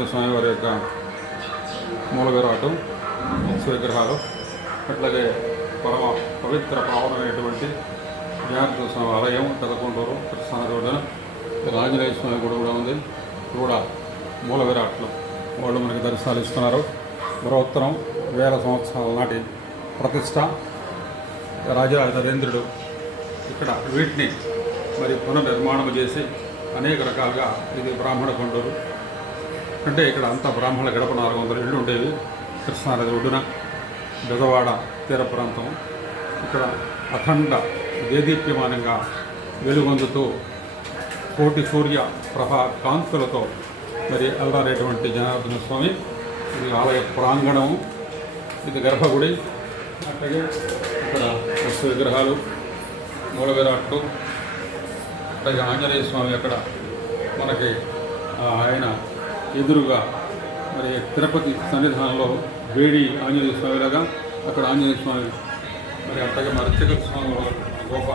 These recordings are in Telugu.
జనార్దన స్వామి వారి యొక్క మూల విరాటం విగ్రహాలు, అట్లాగే పరమ పవిత్ర పావనమైనటువంటి జనార్దన స్వామి ఆలయం పెదకొండూరు కృష్ణానది ఒడ్డున ఆంజనేయ స్వామి గుడి కూడా ఉంది. కూడా మూల విరాట్లు వాళ్ళు మనకి దర్శనాలు ఇస్తున్నారు. బృహత్తరం 1000 సంవత్సరాల నాటి ప్రతిష్ట రాజా నరేంద్రుడు ఇక్కడ వీటిని మరి పునర్నిర్మాణం చేసి అనేక రకాలుగా, ఇది బ్రాహ్మణ కొండూరు అంటే ఇక్కడ అంతా బ్రాహ్మణ గడప 400 ఇళ్ళు ఉండేవి. కృష్ణానది ఒడ్డున బెజవాడ తీర ప్రాంతం. ఇక్కడ అఖండ దేదీప్యమానంగా వెలుగొందుతూ కోటి సూర్య ప్రభా కాంతులతో మరి అల్లారేటువంటి జనార్దన స్వామి. ఇది ఆలయ ప్రాంగణము, ఇది గర్భగుడి. అట్లాగే ఇక్కడ వస్తు విగ్రహాలు, మూల విరాట్లు, అట్లాగే ఆంజనేయ స్వామి అక్కడ మనకి ఆయన ఎదురుగా మరి తిరుపతి సన్నిధానంలో వేడి ఆంజనేయ స్వామిలాగా అక్కడ ఆంజనేయ స్వామి, మరి అట్లాగే మన అర్చక స్వామి గోప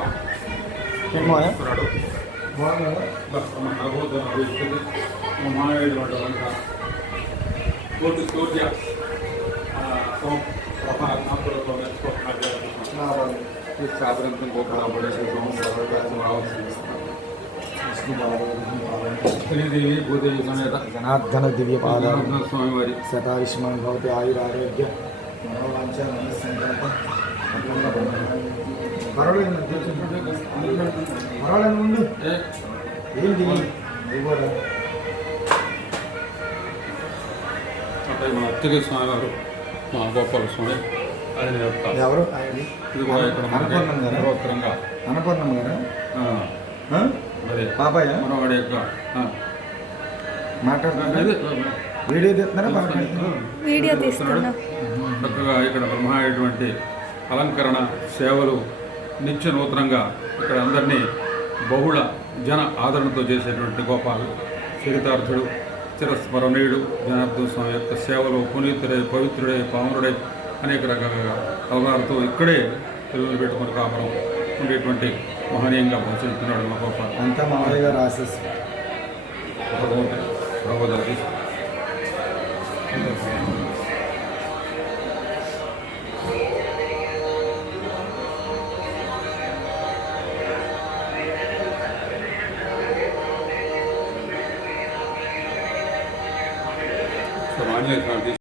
కోటి సూర్య సాధారణం శ్రీదేవి భూదేవి సమేత జనార్దన దివ్య పాదాలు స్వామివారి శతాయుష్మాన్ భవతి ఆయురారోగ్య మనోవాంఛ మనస్సంకల్ప పర్వాలేదు ఉండు. ఏంటి అంటే మన అర్చక స్వామి వారు మా గోపాల స్వామి ఆయన యొక్క ఎవరు ఇది కూడా ఇక్కడ మనోత్తరంగా అన్నపూర్ణమ్మ గారు మరి బాబాయ్ మనవాడి యొక్క మాట్లాడుతున్నారు. వీడియో తీస్తున్నారా? చక్కగా ఇక్కడ బ్రహ్మాండటువంటి అలంకరణ సేవలు నిత్య నూతనంగా ఇక్కడ అందరినీ బహుళ జన ఆదరణతో చేసేటువంటి గోపాలు చరితార్థుడు చిరస్మరణీయుడు జనార్దన స్వామి యొక్క సేవలు పునీతుడై పవిత్రుడై పావనుడై అనేక రకాలుగా అవగాహనతో ఇక్కడే తెలుగులు పెట్టుకుని కాపురం ఉండేటువంటి మహనీయంగా భాషిస్తున్నాడు మా గోపాల్. అంతా మామయ్య గారు ఆశీస్ ప్రభుత్వానికి ఆంజనేయ స్వామి